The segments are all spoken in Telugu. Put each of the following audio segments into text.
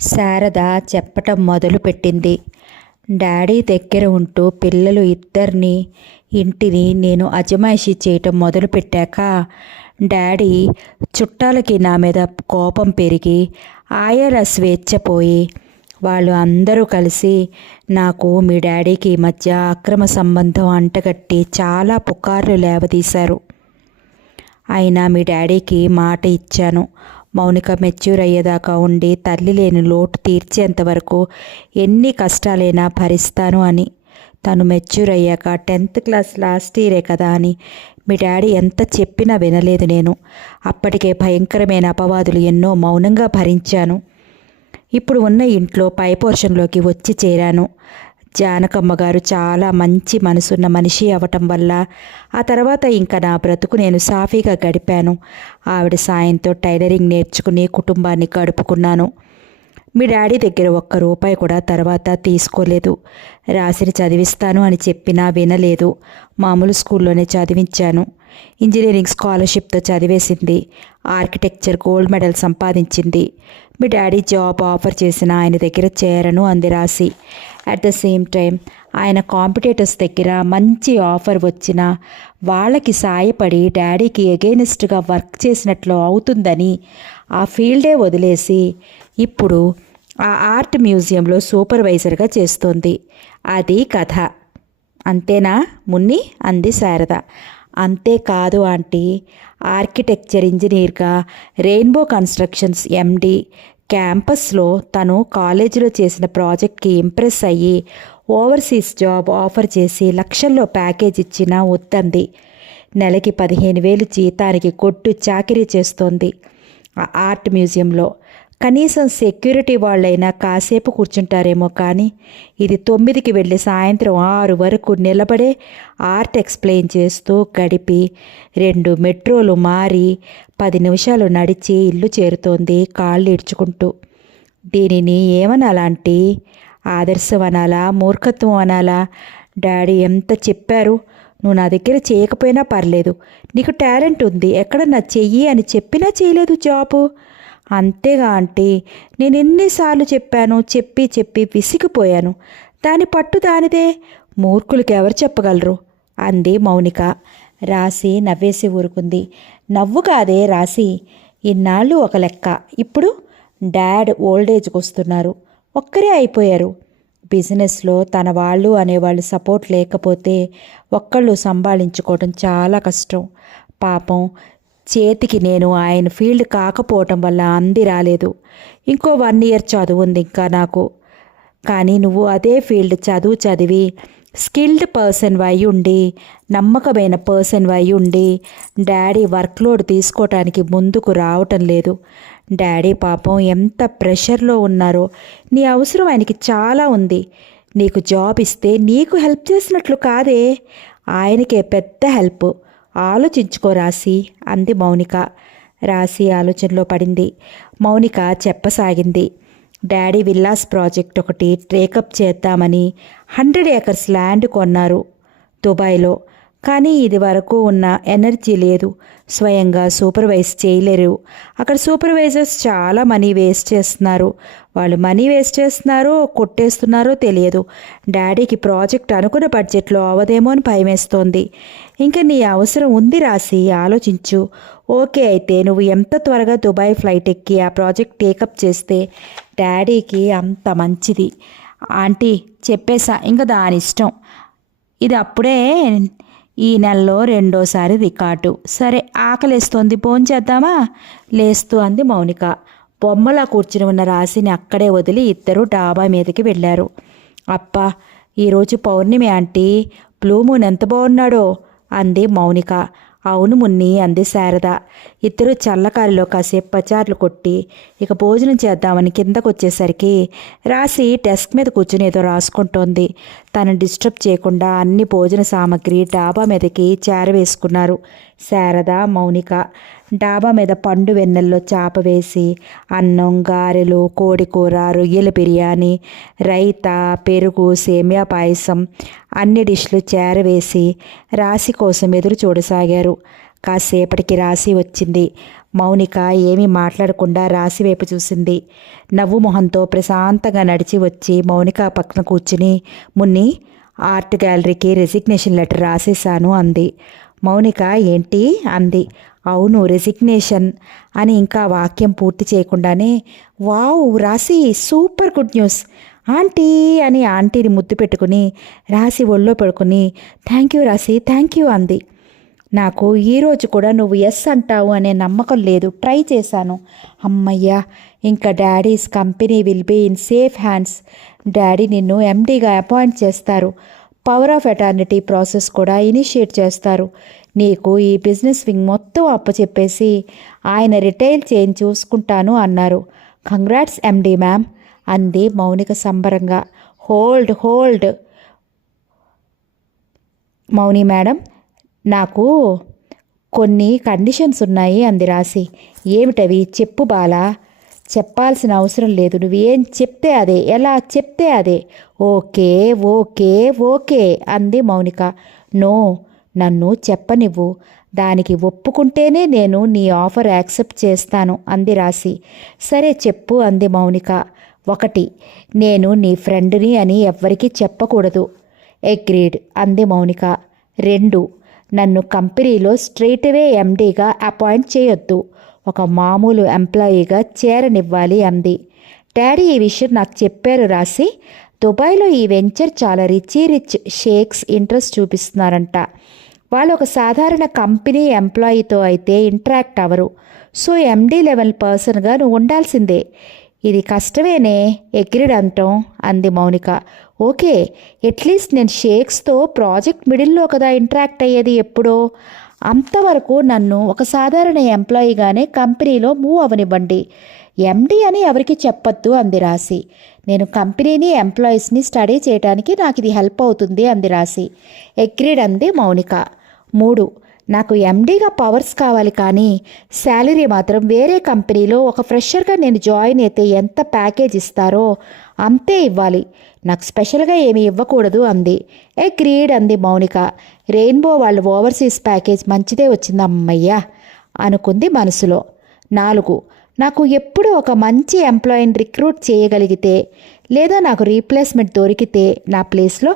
శారద చెప్పటం మొదలుపెట్టింది. డాడీ దగ్గర ఉంటూ పిల్లలు ఇద్దరిని ఇంటిని నేను అజమాయిషీ చేయటం మొదలుపెట్టాక డాడీ చుట్టాలకి నా మీద కోపం పెరిగి ఆయల స్వేచ్ఛ పోయి వాళ్ళు అందరూ కలిసి నాకు మీ డాడీకి మధ్య అక్రమ సంబంధం అంటగట్టి చాలా పుకార్లు లేవదీశారు. అయినా మీ డాడీకి మాట ఇచ్చాను. మౌనిక మెచ్యూర్ అయ్యేదాకా ఉండి తల్లి లేని లోటు తీర్చేంత వరకు ఎన్ని కష్టాలైనా భరిస్తాను అని. తను మెచ్యూర్ అయ్యాక టెన్త్ క్లాస్ లాస్ట్ ఇయరే కదా అని మీ డాడీ ఎంత చెప్పినా వినలేదు నేను. అప్పటికే భయంకరమైన అపవాదులు ఎన్నో మౌనంగా భరించాను. ఇప్పుడు ఉన్న ఇంట్లో పై పోర్షన్లోకి వచ్చి చేరాను. జానకమ్మ గారు చాలా మంచి మనసున్న మనిషి అవటం వల్ల ఆ తర్వాత ఇంకా నా బ్రతుకు నేను సాఫీగా గడిపాను. ఆవిడ సాయంతో టైలరింగ్ నేర్చుకుని కుటుంబాన్ని గడుపుకున్నాను. మీ డాడీ దగ్గర ఒక్క రూపాయి కూడా తర్వాత తీసుకోలేదు. రాసిని చదివిస్తాను అని చెప్పినా వినలేదు. మామూలు స్కూల్లోనే చదివించాను. ఇంజనీరింగ్ స్కాలర్షిప్తో చదివేసింది. ఆర్కిటెక్చర్ గోల్డ్ మెడల్ సంపాదించింది. మీ డాడీ జాబ్ ఆఫర్ చేసిన ఆయన దగ్గర చేరను అంది రాసి అట్ ద సేమ్ టైం ఆయన కాంపిటేటర్స్ దగ్గర మంచి ఆఫర్ వచ్చిన వాళ్ళకి సాయపడి డాడీకి ఎగెయినిస్ట్గా వర్క్ చేసినట్లు అవుతుందని ఆ ఫీల్డే వదిలేసి ఇప్పుడు ఆ ఆర్ట్ మ్యూజియంలో సూపర్వైజర్గా చేస్తోంది. అది కథ. అంతేనా మున్ని? అంది శారద. అంతేకాదు ఆంటీ ఆర్కిటెక్చర్ ఇంజనీర్గా రెయిన్బో కన్స్ట్రక్షన్స్ ఎండి క్యాంపస్లో తను కాలేజీలో చేసిన ప్రాజెక్ట్కి ఇంప్రెస్ అయ్యి ఓవర్సీస్ జాబ్ ఆఫర్ చేసి లక్షల్లో ప్యాకేజ్ ఇచ్చిన వద్దంది. నెలకి పదిహేను వేలు జీతానికి కొట్టు చాకిరీ చేస్తోంది. ఆర్ట్ మ్యూజియంలో కనీసం సెక్యూరిటీ వాళ్ళైనా కాసేపు కూర్చుంటారేమో కానీ ఇది తొమ్మిదికి వెళ్ళి సాయంత్రం ఆరు వరకు నిలబడే ఆర్ట్ ఎక్స్ప్లెయిన్ చేస్తూ గడిపి రెండు మెట్రోలు మారి పది నిమిషాలు నడిచి ఇల్లు చేరుతోంది కాళ్ళు ఇడ్చుకుంటూ దీనిని ఏమనాలంటే? ఆదర్శం అనాలా మూర్ఖత్వం అనాలా? డాడీ ఎంత చెప్పారు? నువ్వు నా దగ్గర చేయకపోయినా పర్లేదు. నీకు టాలెంట్ ఉంది. ఎక్కడ నా చెయ్యి అని చెప్పినా చేయలేదు జాబు. అంతేగా అంటే నేను ఎన్నిసార్లు చెప్పాను చెప్పి చెప్పి విసిగిపోయాను. దాని పట్టు దానిదే. మూర్ఖులకి ఎవరు చెప్పగలరు? అంది మౌనిక. రాసి నవ్వేసి ఊరుకుంది. నవ్వు కాదే రాసి ఇన్నాళ్ళు ఒక లెక్క. ఇప్పుడు డాడ్ ఓల్డేజ్కి వస్తున్నారు. ఒక్కరే అయిపోయారు. బిజినెస్లో తన వాళ్ళు అనేవాళ్ళు సపోర్ట్ లేకపోతే ఒక్కళ్ళు సంభాళించుకోవడం చాలా కష్టం. పాపం చేతికి నేను ఆయన ఫీల్డ్ కాకపోవటం వల్ల అంది రాలేదు. ఇంకో వన్ ఇయర్ చదువు ఉంది ఇంకా నాకు. కానీ నువ్వు అదే ఫీల్డ్ చదువు చదివి స్కిల్డ్ పర్సన్ వై ఉండి నమ్మకమైన పర్సన్ వై ఉండి డాడీ వర్క్లోడ్ తీసుకోవటానికి ముందుకు రావటం లేదు. డాడీ పాపం ఎంత ప్రెషర్లో ఉన్నారో నీ అవసరం ఆయనకి చాలా ఉంది. నీకు జాబ్ ఇస్తే నీకు హెల్ప్ చేసినట్లు కాదే. ఆయనకే పెద్ద హెల్ప్. ఆలోచించుకో రాసి అంది మౌనిక. రాసి ఆలోచనలో పడింది. మౌనిక చెప్పసాగింది. డాడీ విల్లాస్ ప్రాజెక్ట్ ఒకటి టేకప్ చేద్దామని హండ్రెడ్ ఏకర్స్ ల్యాండ్ కొన్నారు. దుబాయ్లో కానీ ఇది వరకు ఉన్న ఎనర్జీ లేదు. స్వయంగా సూపర్వైజ్ చేయలేరు. అక్కడ సూపర్వైజర్స్ చాలా మనీ వేస్ట్ చేస్తున్నారు. వాళ్ళు మనీ వేస్ట్ చేస్తున్నారో కొట్టేస్తున్నారో తెలియదు. డాడీకి ప్రాజెక్ట్ అనుకున్న బడ్జెట్లో అవదేమో అని భయమేస్తోంది ఇంకా నీ అవసరం ఉంది రాసి ఆలోచించు. ఓకే అయితే నువ్వు ఎంత త్వరగా దుబాయ్ ఫ్లైట్ ఎక్కి ఆ ప్రాజెక్ట్ టేకప్ చేస్తే డాడీకి అంత మంచిది. ఆంటీ చెప్పేసా ఇంకా దాని ఇష్టం. ఇది అప్పుడే ఈ నెలలో రెండోసారి రికార్డు. సరే ఆకలేస్తోంది. ఫోన్ చేద్దామా? లేస్తూ అంది మౌనిక. బొమ్మలా కూర్చుని ఉన్న రాశిని అక్కడే వదిలి ఇద్దరు డాబా మీదకి వెళ్ళారు. అప్పా ఈరోజు పౌర్ణమి ఆంటీ. బ్లూ మూన్ ఎంత బాగున్నాడో అంది మౌనిక. అవును మున్ని అంది శారద. ఇద్దరు చల్లకారిలో కాసేపు పచార్లు కొట్టి ఇక భోజనం చేద్దామని కిందకొచ్చేసరికి రాసి డెస్క్ మీద కూర్చుని ఏదో రాసుకుంటోంది. తను డిస్టర్బ్ చేయకుండా అన్ని భోజన సామాగ్రి డాబా మీదకి చేరవేసుకున్నారు. శారద మౌనిక డాబా మీద పండు వెన్నెల్లో చేప వేసి అన్నం గారెలు కోడికూర రొయ్యల బిర్యానీ రైత పెరుగు సేమియా పాయసం అన్ని డిష్లు చేరవేసి రాశి కోసం ఎదురు చూడసాగారు. కాసేపటికి రాశి వచ్చింది. మౌనిక ఏమీ మాట్లాడకుండా రాసి వైపు చూసింది. నవ్వు మొహంతో ప్రశాంతంగా నడిచి వచ్చి మౌనిక పక్కన కూర్చుని మున్ని ఆర్ట్ గ్యాలరీకి రెసిగ్నేషన్ లెటర్ రాసేశాను అంది. మౌనిక ఏంటి? అంది. అవును రెసిగ్నేషన్ అని ఇంకా వాక్యం పూర్తి చేయకుండానే వావ్ రాసి సూపర్ గుడ్ న్యూస్. ఆంటీ అని ఆంటీని ముద్దు పెట్టుకుని రాసి ఒళ్ళో పెడుకుని థ్యాంక్ యూ రాసి థ్యాంక్ యూ అంది. నాకు ఈరోజు కూడా నువ్వు ఎస్ అంటావు అనే నమ్మకం లేదు. ట్రై చేశాను. అమ్మయ్యా ఇంకా daddy's company will be in safe hands. Daddy నిన్ను ఎండీగా అపాయింట్ చేస్తారు. పవర్ ఆఫ్ అటార్నిటీ ప్రాసెస్ కూడా ఇనిషియేట్ చేస్తారు. నీకు ఈ బిజినెస్ వింగ్ మొత్తం అప్పచెప్పేసి ఆయన రిటైల్ చేంజ్ చూసుకుంటాను అన్నారు. కంగ్రాట్స్ ఎండీ మ్యామ్ అంది మౌనిక సంబరంగా. హోల్డ్ హోల్డ్ మౌని మేడం నాకు కొన్ని కండిషన్స్ ఉన్నాయి అంది రాసి ఏమిటవి? చెప్పు బాలా. చెప్పాల్సిన అవసరం లేదు. నువ్వేం చెప్తే అదే. ఎలా చెప్తే అదే. ఓకే ఓకే ఓకే అంది మౌనిక. నో నన్ను చెప్పనివ్వు. దానికి ఒప్పుకుంటేనే నేను నీ ఆఫర్ యాక్సెప్ట్ చేస్తాను అంది రాసి సరే చెప్పు అంది మౌనిక. ఒకటి నేను నీ ఫ్రెండ్ని అని ఎవ్వరికీ చెప్పకూడదు. అగ్రీడ్ అంది మౌనిక. రెండు నన్ను కంపెనీలో స్ట్రైట్వే ఎండీగా అపాయింట్ చేయొద్దు. ఒక మామూలు ఎంప్లాయీగా చేరనివ్వాలి అంది. డాడీ ఈ విషయం నాకు చెప్పారు రాసి దుబాయ్లో ఈ వెంచర్ చాలా రిచీ రిచ్ షేక్స్ ఇంట్రెస్ట్ చూపిస్తున్నారంట. వాళ్ళు ఒక సాధారణ కంపెనీ ఎంప్లాయీతో అయితే ఇంటరాక్ట్ అవ్వరు. సో ఎండీ లెవెల్ పర్సన్గా నువ్వు ఉండాల్సిందే. ఇది కష్టమేనే ఎగ్రిడ్ అంటాం అంది మౌనిక. ఓకే అట్లీస్ట్ నేను షేక్స్తో ప్రాజెక్ట్ మిడిల్లో కదా ఇంటరాక్ట్ అయ్యేది ఎప్పుడో. అంతవరకు నన్ను ఒక సాధారణ ఎంప్లాయీగానే కంపెనీలో మూవ్ అవనివ్వండి. ఎండి అని ఎవరికి చెప్పొద్దు అంది రాసి నేను కంపెనీని ఎంప్లాయీస్ని స్టడీ చేయడానికి నాకు ఇది హెల్ప్ అవుతుంది అంది రాసి ఎగ్రీడ్ అంది మౌనిక. మూడు నాకు ఎండీగా పవర్స్ కావాలి కానీ శాలరీ మాత్రం వేరే కంపెనీలో ఒక ఫ్రెషర్గా నేను జాయిన్ అయితే ఎంత ప్యాకేజ్ ఇస్తారో అంతే ఇవ్వాలి. నాకు స్పెషల్గా ఏమీ ఇవ్వకూడదు అంది. ఎగ్రీడ్ అంది మౌనిక. రెయిన్బో వాళ్ళు ఓవర్సీస్ ప్యాకేజ్ మంచిదే వచ్చింది అమ్మయ్యా అనుకుంది మనసులో. నాలుగు. నాకు ఎప్పుడు ఒక మంచి ఎంప్లాయీని రిక్రూట్ చేయగలిగితే లేదా నాకు రీప్లేస్మెంట్ దొరికితే నా ప్లేస్లో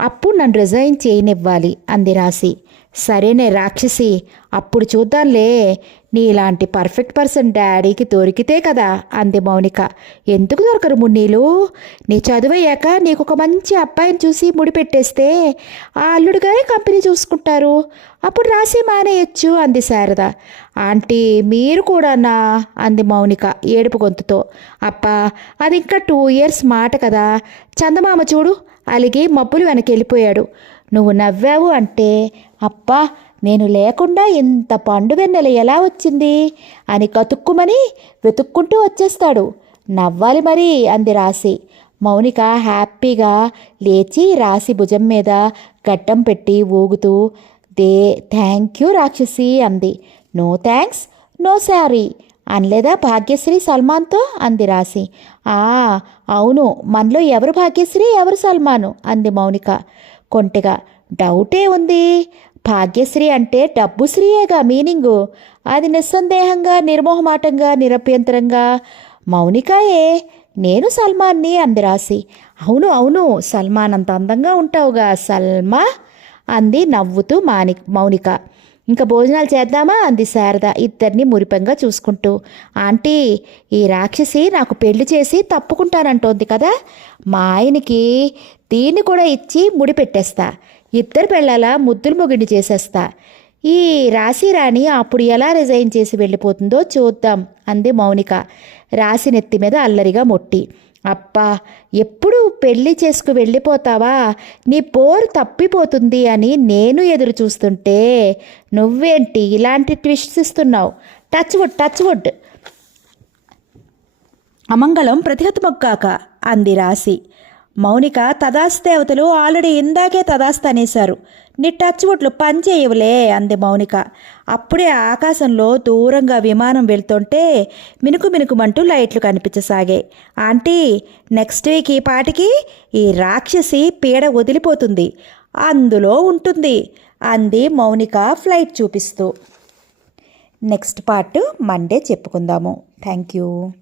అప్పుడు నన్ను రిజైన్ చేయనివ్వాలి అంది రాసి సరేనే రాక్షసి అప్పుడు చూద్దాంలే. నీ ఇలాంటి పర్ఫెక్ట్ పర్సన్ డాడీకి దొరికితే కదా అంది మౌనిక. ఎందుకు దొరకరు మున్నీలు? నీ చదువయ్యాక నీకు ఒక మంచి అబ్బాయిని చూసి ముడిపెట్టేస్తే ఆ అల్లుడు గారే కంపెనీ చూసుకుంటారు. అప్పుడు రాసి మానేయచ్చు అంది శారద. ఆంటీ మీరు కూడానా? అంది మౌనిక ఏడుపు గొంతుతో. అప్పా అది ఇంకా టూ ఇయర్స్ మాట కదా. చందమామ చూడు అలిగి మబ్బులు వెనకెళ్ళిపోయాడు నువ్వు నవ్వావు అంటే అప్పా నేను లేకుండా ఇంత పండు వెన్నెల ఎలా వచ్చింది? అని కతుక్కుమని వెతుక్కుంటూ వచ్చేస్తాడు. నవ్వాలి మరి అంది రాసి మౌనిక హ్యాపీగా లేచి రాసి భుజం మీద గడ్డం పెట్టి ఊగుతూ దే థ్యాంక్ యూ రాక్షసి అంది. నో థ్యాంక్స్ నో శారీ అనలేదా భాగ్యశ్రీ సల్మాన్తో? అంది రాసి ఆ అవును మనలో ఎవరు భాగ్యశ్రీ ఎవరు సల్మాను అంది మౌనిక. కొంటెగా డౌటే ఉంది. భాగ్యశ్రీ అంటే డబ్బు శ్రీయేగా మీనింగు. అది నిస్సందేహంగా నిర్మోహమాటంగా నిరభ్యంతరంగా. మౌనికాయే నేను సల్మాన్ని అంది రాసి అవును అవును సల్మాన్ అంత అందంగా ఉంటావుగా సల్మా అంది నవ్వుతూ మాని మౌనిక. ఇంకా భోజనాలు చేద్దామా? అంది శారద ఇద్దరిని మురిపంగా చూసుకుంటూ. ఆంటీ ఈ రాక్షసి నాకు పెళ్ళి చేసి తప్పుకుంటానంటోంది కదా. మా ఆయనకి దీన్ని కూడా ఇచ్చి ముడి పెట్టేస్తా. ఇద్దరు పెళ్ళాలా ముద్దులు మొగిడి చేసేస్తా. ఈ రాశిరాణి అప్పుడు ఎలా రిజైన్ చేసి వెళ్ళిపోతుందో చూద్దాం అంది మౌనిక. రాశి నెత్తి మీద అల్లరిగా మొట్టి. అప్పా ఎప్పుడు పెళ్ళి చేసుకు వెళ్ళిపోతావా? నీ పోరు తప్పిపోతుంది అని నేను ఎదురు చూస్తుంటే నువ్వేంటి ఇలాంటి ట్విస్ట్స్ ఇస్తున్నావు? Touch wood touch wood. అమంగళం ప్రతిహతమొక్కాక అంది రాసి మౌనిక తదాస్తేవతలు ఆల్రెడీ ఇందాకే తదాస్త అనేశారు. నీ టచ్ వుడ్లు పనిచేయవులే అంది మౌనిక. అప్పుడే ఆకాశంలో దూరంగా విమానం వెళ్తుంటే మినుకు మినుకుమంటూ లైట్లు కనిపించసాగాయి. ఆంటీ నెక్స్ట్ వీక్ ఈ పాటికి ఈ రాక్షసి పీడ వదిలిపోతుంది. అందులో ఉంటుంది అంది మౌనిక ఫ్లైట్ చూపిస్తూ. Next part Monday చెప్పుకుందాము. Thank you.